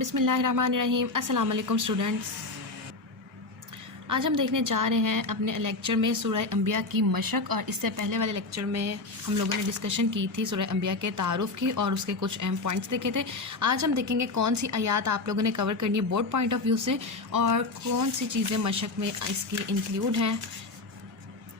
बिस्मिल्लाहिर्रहमानिर्रहीम। अस्सलाम वालेकुम स्टूडेंट्स। आज हम देखने जा रहे हैं अपने लेक्चर में सूरह अंबिया की मशक। और इससे पहले वाले लेक्चर में हम लोगों ने डिस्कशन की थी सूरह अंबिया के तारुफ़ की और उसके कुछ अहम पॉइंट्स देखे थे। आज हम देखेंगे कौन सी आयात आप लोगों ने कवर करनी है बोर्ड पॉइंट ऑफ व्यू से, और कौन सी चीज़ें मशक में इसकी इंक्लूड हैं,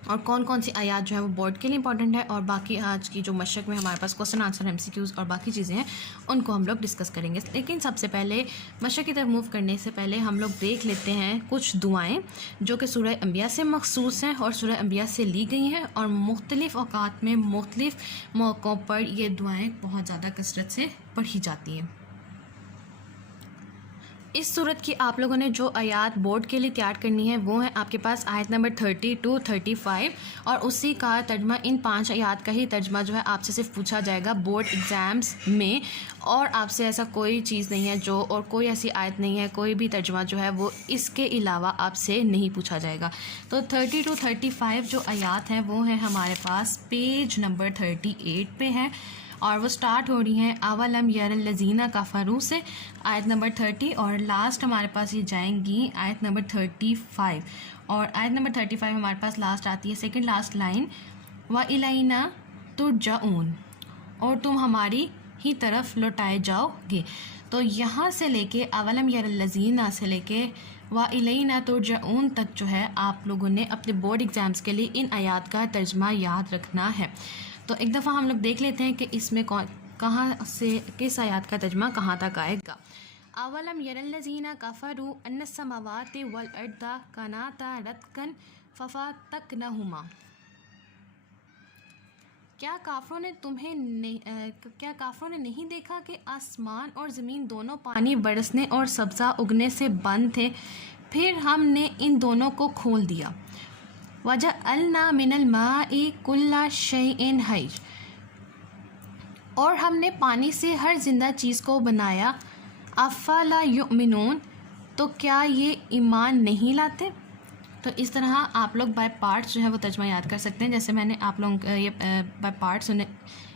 और कौन कौन सी आयात जो है वो बोर्ड के लिए इंपॉर्टेंट है। और बाकी आज की जो मशक में हमारे पास क्वेश्चन आंसर MCQs और बाकी चीज़ें हैं उनको हम लोग डिस्कस करेंगे। लेकिन सबसे पहले मशक की तरफ मूव करने से पहले हम लोग देख लेते हैं कुछ दुआएं जो कि सूरह अंबिया से मखसूस हैं और सूरह अंबिया से ली गई हैं, और मुख्तलिफ़ औक़ात में मुख्तलिफ़ मौक़ों पर ये दुआएँ बहुत ज़्यादा कसरत से पढ़ी जाती हैं। इस सूरत की आप लोगों ने जो आयात बोर्ड के लिए तैयार करनी है वो है आपके पास आयत नंबर 30 to 35, और उसी का तर्जमा, इन 5 आयात का ही तर्जमा जो है आपसे सिर्फ पूछा जाएगा बोर्ड एग्ज़ाम्स में। और आपसे ऐसा कोई चीज़ नहीं है जो, और कोई ऐसी आयत नहीं है, कोई भी तर्जमा जो है वो इसके अलावा आपसे नहीं पूछा जाएगा। तो 30 to 35 जो आयात हैं वो हैं हमारे पास पेज नंबर 38 पे हैं, और वो स्टार्ट हो रही हैं अवलम यरल्लज़ीना कफ़रू से आयत नंबर 30, और लास्ट हमारे पास ये जाएंगी आयत नंबर 35। और आयत नंबर 35 हमारे पास लास्ट आती है सेकंड लास्ट लाइन, व इलैना तुरजाऊन, और तुम हमारी ही तरफ लौटाए जाओगे। तो यहाँ से लेके अवलम यरल्लज़ीना से लेके व इलैना तुरजाऊन तक जो है आप लोगों ने अपने बोर्ड एग्ज़ाम्स के लिए इन आयात का तर्जमा याद रखना है। तो एक दफ़ा हम लोग देख लेते हैं कि इसमें कहाँ से किस आयत का तर्जमा कहाँ तक आएगा। अवलम यरल्लज़ीना कफ़रू अन्नस समावाति वल अर्दा कानाता रतकन फफतकनहुमा। क्या काफ़रों ने नहीं देखा कि आसमान और ज़मीन दोनों पानी बरसने और सब्ज़ा उगने से बंद थे, फिर हमने इन दोनों को खोल दिया। वजअलना मिनल माई कुल्ला शैइन हई, और हमने पानी से हर जिंदा चीज़ को बनाया। अफ़ला युमिनून, तो क्या ये ईमान नहीं लाते। तो इस तरह आप लोग बाय पार्ट्स जो है वो तर्जमा याद कर सकते हैं। जैसे मैंने आप लोग ये बाय पार्ट्स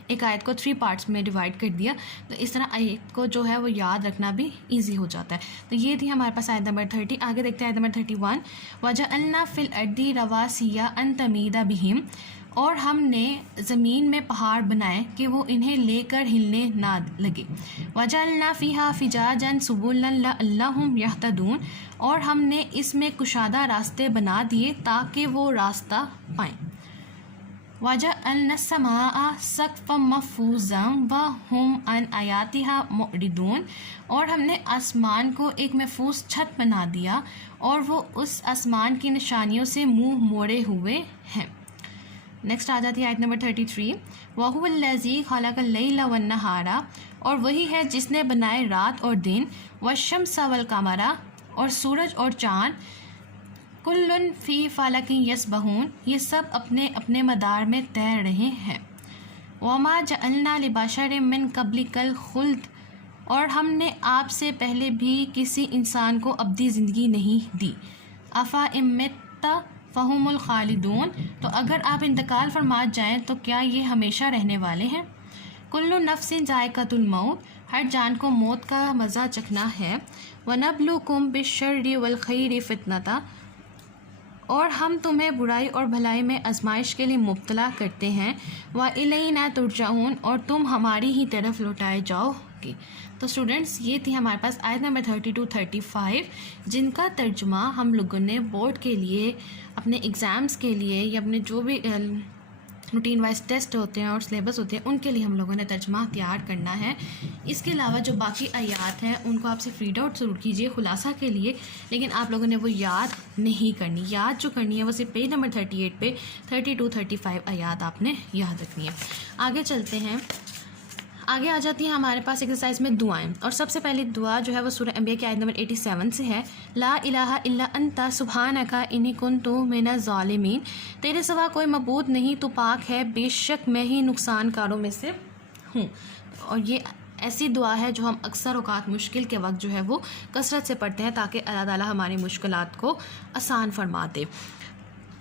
एक आयत को 3 पार्ट्स में डिवाइड कर दिया, तो इस तरह आयत को जो है वो याद रखना भी इजी हो जाता है। तो ये थी हमारे पास आयत नंबर 30। आगे देखते हैं आयत नंबर 31, वजअलना फिल अर्दी रवासिया अन तमीदा बिहिम, और हमने ज़मीन में पहाड़ बनाए कि वो इन्हें लेकर हिलने ना लगे। वजअलना फ़ीहा फ़िजाजन सुबुलन लअल्लहुम यहतदून, और हमने इसमें कुशादा रास्ते बना दिए ताकि वो रास्ता पाएँ। वजअलना समाअ सक़फ़म महफ़ूज़म व हुम अन आयातिहा मुअरिदून, और हमने आसमान को एक महफूज छत बना दिया और वो उस आसमान की निशानियों से मुंह मोड़े हुए हैं। नेक्स्ट आ जाती है आयत नंबर 33, वहुवल्लज़ी खलक़ल लैला वन्नहारा, और वही है जिसने बनाए रात और दिन। वश्शम्स वल कमरा, और सूरज और चाँद। कुल्लुन फ़ी फ़लकिन यस्बहून, ये सब अपने अपने मदार में तैर रहे हैं। वमा जअलना लिबशरिन मिन क़ब्लिकल खुल्द, और हमने आपसे पहले भी किसी इंसान को अब्दी ज़िंदगी नहीं दी। अफ़ा इम्मित्ता फ़हुमुल खालिदून, तो अगर आप इंतकाल फरमा जाएं तो क्या ये हमेशा रहने वाले हैं। कुल्लु नफ्सिन ज़ायक़तुल मौत, हर जान को मौत का मज़ा चखना है। वनब्लुकुम बिश्शर्रि वल खैरि फ़ितनता, और हम तुम्हें बुराई और भलाई में आजमाइश के लिए मुब्तला करते हैं। व इलैना तुरजाऊन, और तुम हमारी ही तरफ लौटाए जाओगे। तो स्टूडेंट्स, ये थी हमारे पास आयत नंबर 30 to 35, जिनका तर्जुमा हम लोगों ने बोर्ड के लिए, अपने एग्ज़ाम्स के लिए, या अपने जो भी रूटीन वाइज टेस्ट होते हैं और सिलेबस होते हैं उनके लिए हम लोगों ने तर्जुमा तैयार करना है। इसके अलावा जो बाकी आयात हैं उनको आप सिर्फ रीड आउट ज़रूर कीजिए खुलासा के लिए, लेकिन आप लोगों ने वो याद नहीं करनी। याद जो करनी है वो सिर्फ पेज नंबर 38 पे 30 to 35 आयात आपने याद रखनी है। आगे चलते हैं, आगे आ जाती है हमारे पास एक्सरसाइज में दुआएं। और सबसे पहली दुआ जो है वो सूरह अंबिया की आयत नंबर 87 से है, ला इलाहा इल्ला अंता सुब्हानका इन्नी कुन्तु मिनज़ ज़ालिमीन, तेरे सिवा कोई मबूद नहीं, तो पाक है, बेशक मैं ही नुकसानकारों में से हूँ। और ये ऐसी दुआ है जो हम अक्सर औक़ात मुश्किल के वक्त जो है वो कसरत से पढ़ते हैं ताकि अल्लाह ताला हमारी मुश्किलात को आसान फरमा दे।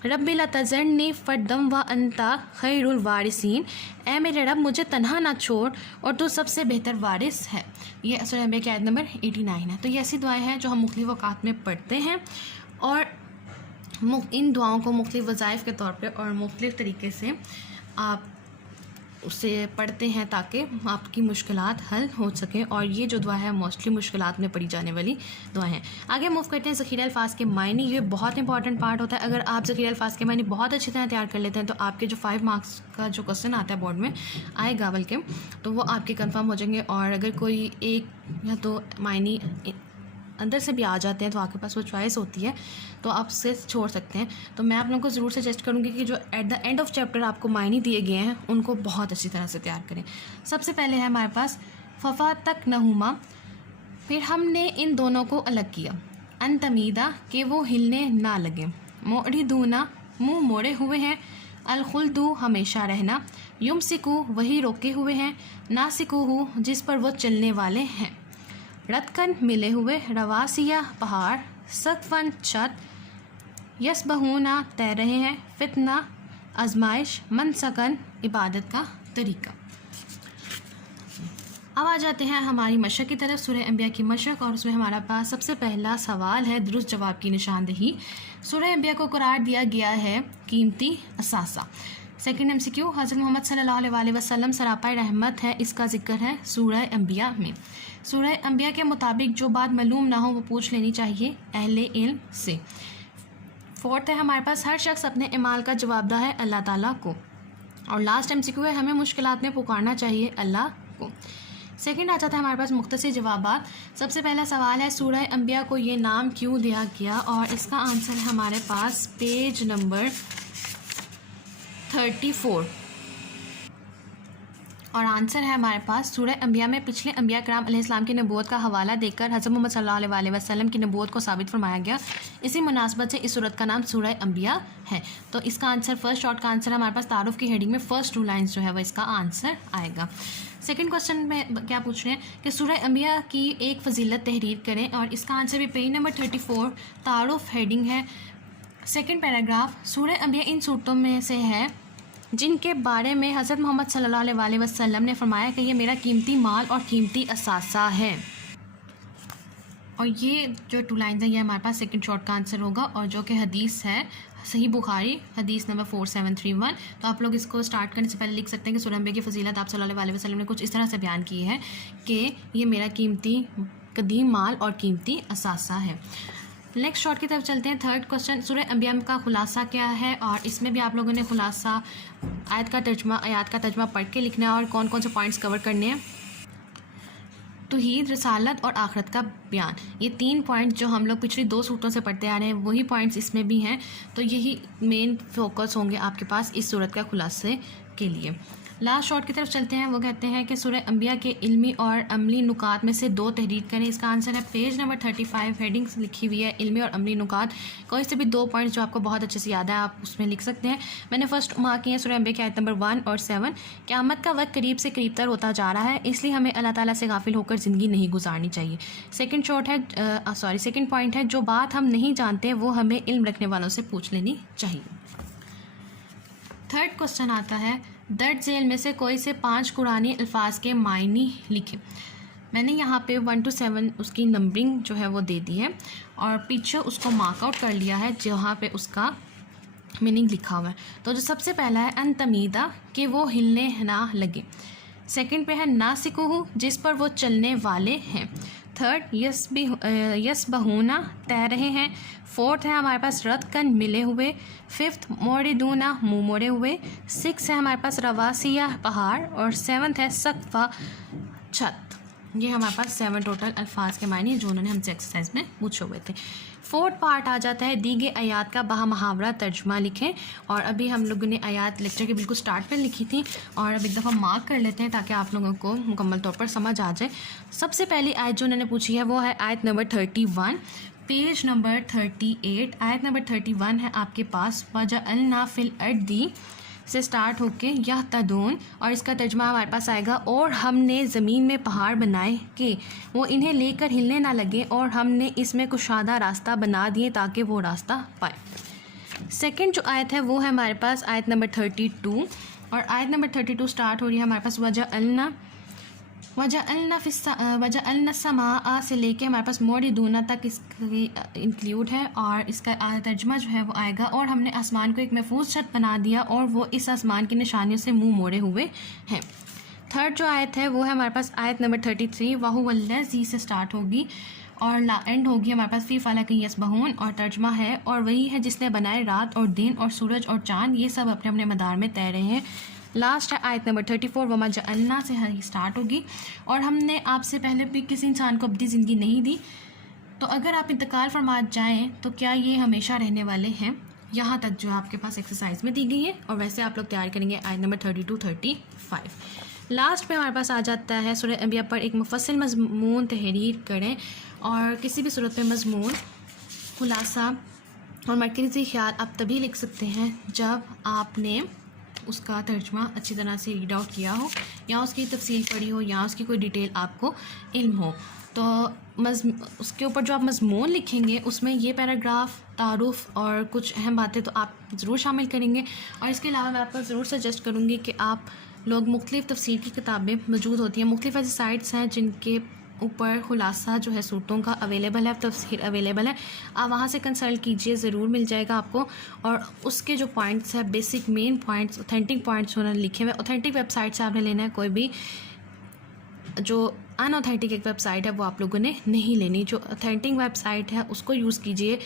रब्बी ला तज़रनी फ़र्दम व अंता खैरुल वारिसीन, ए मेरे रब मुझे तन्हा ना छोड़ और तू सबसे बेहतर वारिस है। ये सूरह अंबिया की आयत नंबर 89 है। तो ये ऐसी दुआएं हैं जो हम मुख्तलिफ़ औक़ात में पढ़ते हैं और इन दुआओं को मुख्तलिफ़ वज़ाइफ़ के तौर पे और मुख्तलिफ़ तरीके से आप उसे पढ़ते हैं ताकि आपकी मुश्किलात हल हो सकें। और ये जो दुआ है मोस्टली मुश्किलात में पढ़ी जाने वाली दुआ है। आगे मूव करते हैं ज़ख़ीरा अल्फाज के मायने। ये बहुत इंपॉर्टेंट पार्ट होता है। अगर आप ज़ख़ीरा अल्फाज के मायने बहुत अच्छी तरह तैयार कर लेते हैं तो आपके जो 5 मार्क्स का जो क्वेश्चन आता है बोर्ड में आएगा बल्कि, तो वो आपके कंफर्म हो जाएंगे। और अगर कोई एक या तो मायने अंदर से भी आ जाते हैं तो आपके पास वो चॉइस होती है तो आप उसे छोड़ सकते हैं। तो मैं आप लोगों को ज़रूर सजेस्ट करूँगी कि जो at the end of chapter आपको मायने दिए गए हैं उनको बहुत अच्छी तरह से तैयार करें। सबसे पहले है हमारे पास फ़फ़ा तक नहुमा, फिर हमने इन दोनों को अलग किया। अन तमीदा कि वो हिलने ना लगे। मोड़ी दूना मुँह मोड़े हुए हैं। अलखुल्दू हमेशा रहना। युमसिकू वही रोके हुए हैं। नासिकू जिस पर वो चलने वाले हैं। रतकन मिले हुए। रवासिया पहाड़। सकफन छत। यसबहूना तैर रहे हैं। फितना आजमाइश। मनसकन इबादत का तरीका। अब आ जाते हैं हमारी मशक की तरफ, सूरह अंबिया की मशक। और उसमें हमारे पास सबसे पहला सवाल है दुरुस्त जवाब की निशानदही। सूरह अंबिया को करार दिया गया है कीमती असासा। सेकंड MCQ, हज़रत मोहम्मद सल्लल्लाहु अलैहि वसल्लम सरापाए रहमत है, इसका जिक्र है सूरह अंबिया में। सूरह अंबिया के मुताबिक जो बात मालूम ना हो वो पूछ लेनी चाहिए अहले इल्म से। फोर्थ है हमारे पास हर शख्स अपने इमाल का जवाबदा है अल्लाह ताला को। और लास्ट MCQ है हमें मुश्किलात में पुकारना चाहिए अल्लाह को। सेकंड आ जाता है हमारे पास मुख्तसर जवाबात। सबसे पहला सवाल है सूरह अंबिया को ये नाम क्यों दिया गया, और इसका आंसर है हमारे पास पेज नंबर 34। और आंसर है हमारे पास सूरह अंबिया में पिछले अंबिया कराम अलैहिस्सलाम की नबूवत का हवाला देकर हज़रत मोहम्मद सल्लल्लाहु अलैहि वसल्लम की नबूवत को साबित फरमाया गया। इसी मुनासबत से इस सूरत का नाम सूरह अंबिया है। तो इसका आंसर फर्स्ट शॉर्ट का आंसर है हमारे पास तारुफ की हेडिंग में फर्स्ट 2 लाइन्स जो है वो इसका आंसर आएगा। सेकंड क्वेश्चन में क्या पूछ रहे हैं कि सूरह अंबिया की एक फजीलत तहरीर करें, और इसका आंसर भी पेज नंबर 34 तारुफ हेडिंग है। सेकंड पैराग्राफ, सूरह अंबिया इन सूरतों में से है जिनके बारे में हज़रत मोहम्मद सल्लल्लाहु अलैहि वसल्लम ने फरमाया कि ये मेरा कीमती माल और कीमती असासा है। और ये जो 2 लाइन्स हैं ये हमारे पास सेकंड शॉर्ट का आंसर होगा, और जो कि हदीस है सही बुखारी हदीस नंबर 4731। तो आप लोग इसको स्टार्ट करने से पहले लिख सकते हैं कि सूरह अंबिया की फजीलत आप सल्लल्लाहु अलैहि वसल्लम ने कुछ इस तरह से बयान की है कि ये मेरा कीमती कदीम माल और कीमती असासा है। नेक्स्ट शॉर्ट की तरफ चलते हैं। थर्ड क्वेश्चन, सूरह अंबिया का खुलासा क्या है, और इसमें भी आप लोगों ने खुलासा आयत का तर्जमा पढ़ के लिखना है और कौन कौन से पॉइंट्स कवर करने हैं। तौहीद, रिसालत और आखिरत का बयान, ये 3 पॉइंट्स जो हम लोग पिछली 2 सूरतों से पढ़ते आ रहे हैं वही पॉइंट्स इसमें भी हैं। तो यही मेन फोकस होंगे आपके पास इस सूरत का खुलासे के लिए। लास्ट शॉर्ट की तरफ चलते हैं। वो कहते हैं कि सूरह अंबिया के इल्मी और अमली नुकात में से 2 तहरीर करें। इसका आंसर है पेज नंबर 35 हेडिंग्स लिखी हुई है इल्मी और अमली नुकात। कोई से भी 2 पॉइंट्स जो आपको बहुत अच्छे से याद है आप उसमें लिख सकते हैं। मैंने फर्स्ट मार्क किए हैं सूरह अंबिया की आयत नंबर 1 और 7। क़यामत का वक्त करीब से करीब तर होता जा रहा है, इसलिए हमें अल्लाह ताला से गाफिल होकर ज़िंदगी नहीं गुजारनी चाहिए। सेकंड पॉइंट है जो बात हम नहीं जानते वो हमें इल्म रखने वालों से पूछ लेनी चाहिए। थर्ड क्वेश्चन आता है दर्ज झेल में से कोई से 5 कुरानी अल्फाज के मायने लिखे। मैंने यहाँ पे 1 to 7 उसकी नंबरिंग जो है वो दे दी है और पीछे उसको मार्कआउट कर लिया है जहाँ पे उसका मीनिंग लिखा हुआ है। तो जो सबसे पहला है अन तमीदा कि वो हिलने ना लगे। सेकंड पे है नासिकुहु जिस पर वो चलने वाले हैं। थर्ड यस बहूना तैर रहे हैं। फोर्थ है हमारे पास रत कन मिले हुए। फिफ्थ मोड़िदूना मुँह मोड़े हुए। 6 है हमारे पास रवासिया पहाड़। और 7th है सकफा छत। ये हमारे पास 7 टोटल अल्फाज के मायने जो उन्होंने हमसे एक्सरसाइज में पूछे हुए थे। फोर्थ पार्ट आ जाता है दी गई आयात का बामुहावरा तर्जुमा लिखें। और अभी हम लोगों ने आयात लेक्चर के बिल्कुल स्टार्ट पर लिखी थी और अब एक दफ़ा मार्क कर लेते हैं ताकि आप लोगों को मुकम्मल तौर पर समझ आ जाए। सबसे पहली आयत जो उन्होंने पूछी है वो है आयत नंबर 31 पेज नंबर 38। आयत नंबर 31 है आपके पास वजअलना फिल अर्दी से स्टार्ट होके यह तदून और इसका तर्जुमा हमारे पास आएगा और हमने ज़मीन में पहाड़ बनाए कि वो इन्हें लेकर हिलने ना लगे और हमने इसमें कुशादा रास्ता बना दिए ताकि वो रास्ता पाए। सेकंड जो आयत है वो है हमारे पास आयत नंबर 32, और आयत नंबर 32 स्टार्ट हो रही है हमारे पास वजअलना समा से लेके हमारे पास मोरिदूना तक इसकी इंक्लूड है, और इसका तर्जुमा जो है वो आएगा और हमने आसमान को एक महफूज छत बना दिया और वो इस आसमान की निशानियों से मुंह मोड़े हुए हैं। थर्ड जो आयत है वो है हमारे पास आयत नंबर 33, वहुवल्लज़ी से स्टार्ट होगी और एंड होगी हमारे पास फ़ी फ़लकिन यस्बहून, और तर्जुमा है और वही है जिसने बनाए रात और दिन और सूरज और चाँद, ये सब अपने अपने मदार में तैर रहे हैं। लास्ट है आयत नंबर 34, वमा जअलना से स्टार्ट होगी, और हमने आपसे पहले भी किसी इंसान को अपनी ज़िंदगी नहीं दी, तो अगर आप इंतकाल फरमा जाएँ तो क्या ये हमेशा रहने वाले हैं, यहाँ तक जो आपके पास एक्सरसाइज में दी गई है। और वैसे आप लोग तैयार करेंगे आयत नंबर 32-35। लास्ट में हमारे पास आ जाता है सूरह अंबिया पर एक मुफस्सिल मज़मून तहरीर करें, और किसी भी सूरत में मज़मून, खुलासा और मरकज़ी ख्याल आप तभी लिख सकते हैं जब आपने उसका तर्जुमा अच्छी तरह से रीड आउट किया हो, या उसकी तफसील पढ़ी हो, या उसकी कोई डिटेल आपको इल्म हो। तो उसके ऊपर जो आप मज़मून लिखेंगे उसमें ये पैराग्राफ, तारुफ़ और कुछ अहम बातें तो आप ज़रूर शामिल करेंगे। और इसके अलावा मैं आपको ज़रूर सजेस्ट करूँगी कि आप लोग मुख्तलिफ़ तफसीर की किताबें मौजूद होती हैं, मुख्तलिफ़ ऐसी साइट्स हैं जिनके ऊपर खुलासा जो है सूरतों का अवेलेबल है, तफसीर अवेलेबल है, आप वहाँ से कंसल्ट कीजिए, ज़रूर मिल जाएगा आपको। और उसके जो पॉइंट्स हैं, basic main points, authentic points उन्होंने लिखे हुए। ऑथेंटिक वेबसाइट से आपने लेना है, कोई भी जो अनऑथेंटिक एक वेबसाइट है वो आप लोगों ने नहीं लेनी। जो ऑथेंटिक वेबसाइट है उसको यूज़ कीजिए,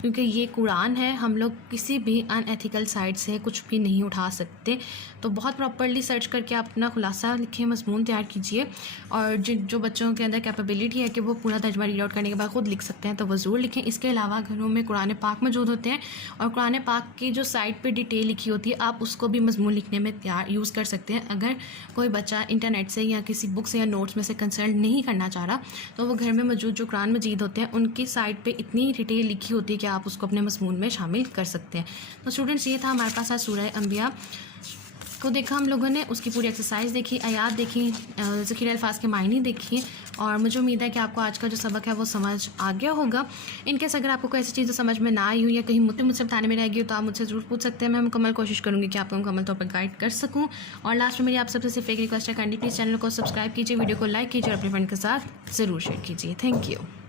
क्योंकि ये कुरान है, हम लोग किसी भी अनएथिकल साइट से कुछ भी नहीं उठा सकते। तो बहुत प्रॉपर्ली सर्च करके आप अपना खुलासा लिखें, मज़मून तैयार कीजिए। और जो बच्चों के अंदर कैपेबिलिटी है कि वो पूरा तर्जुमा रीड आउट करने के बाद ख़ुद लिख सकते हैं तो वो ज़रूर लिखें। इसके अलावा घरों में कुरान पाक मौजूद होते हैं, और कुरान पाक की जो साइट पर डिटेल लिखी होती है आप उसको भी मज़मून लिखने में तैयार यूज़ कर सकते हैं। अगर कोई बच्चा इंटरनेट से या किसी बुक से या नोट्स में से कंसल्ट नहीं करना चाह रहा, तो वो घर में मौजूद जो कुरान मजीद होते हैं उनकी साइट पे इतनी डिटेल लिखी होती है कि आप उसको अपने मज़मून में शामिल कर सकते हैं। तो स्टूडेंट्स, ये था हमारे पास आज सूरह अंबिया को देखा हम लोगों ने, उसकी पूरी एक्सरसाइज देखी, आयात देखी, ज़ख़ीरे अल्फाज के मायने देखिए, और मुझे उम्मीद है कि आपको आज का जो सबक है वो समझ आ गया होगा। इनकेस अगर आपको कोई ऐसी चीज़ समझ में ना आई हो या कहीं मुझसे बताने में रह गई हो तो आप मुझसे ज़रूर पूछ सकते हैं। मैं मुकम्मल कोशिश करूँगी कि आपको मुकम्मल तौर पर गाइड कर सकूँ। और लास्ट में मेरी आप सबसे सिर्फ एक रिक्वेस्ट है, काइंडली प्लीज़ चैनल को सब्सक्राइब कीजिए, वीडियो को लाइक कीजिए और अपने फ्रेंड के साथ ज़रूर शेयर कीजिए। Thank you.